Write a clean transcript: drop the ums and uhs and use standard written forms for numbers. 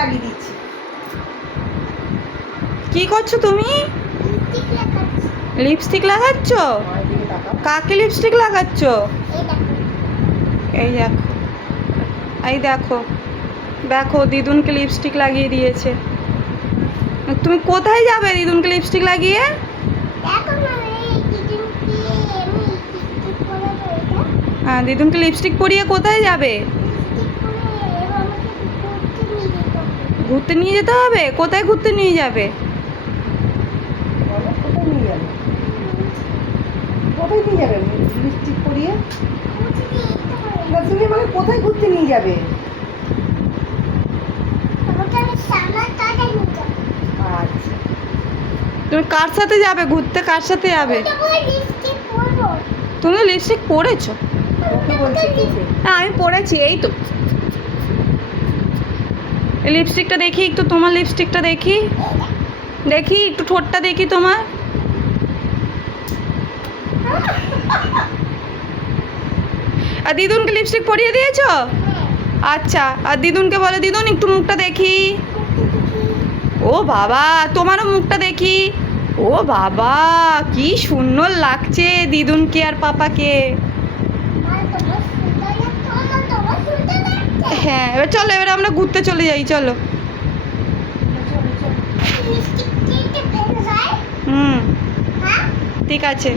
লাগিয়ে দিচ্ছি। কি করছো তুমি? লিপস্টিক লাগাচ্ছ? কাকে লিপস্টিক লাগাচ্ছ? এই দেখো, এই দেখো, দেখো দিদুনকে লিপস্টিক লাগিয়ে দিয়েছে। তুমি কোথায় যাবে দিদুনকে লিপস্টিক লাগিয়ে? হ্যাঁ, দিদুনকে লিপস্টিক পরিয়ে কোথায় যাবে? ঘুরতে নিয়ে যেতে হবে? কোথায় ঘুরতে নিয়ে যাবে? কোথায় নিয়ে যাবে লিপস্টিক পরিয়ে? না, তুমি আমাকে কোথায় ঘুরতে নিয়ে যাবে? আচ্ছা, তুমি কার সাথে যাবে ঘুরতে? কার সাথে যাবে? তুমি লিপস্টিক পরেছো? ওকে বলছি তোকে। হ্যাঁ, আমি পরেছি। এই তো এই লিপস্টিকটা দেখি একটু, তোমার লিপস্টিকটা দেখি, দেখি একটু ঠোঁটটা দেখি তোমার। আর দিদুনকে লিপস্টিক পরিয়ে দিয়েছো? আচ্ছা, আর দিদুনকে বলো দিদুন একটু মুখটা দেখি। ও বাবা, তোমারও মুখটা দেখি। ও বাবা, কি সুন্দর লাগছে দিদুনকে আর পাপাকে। হ্যাঁ, এবার চলো, এবার আমরা ঘুরতে চলে যাই, চলো। হুম, ঠিক আছে।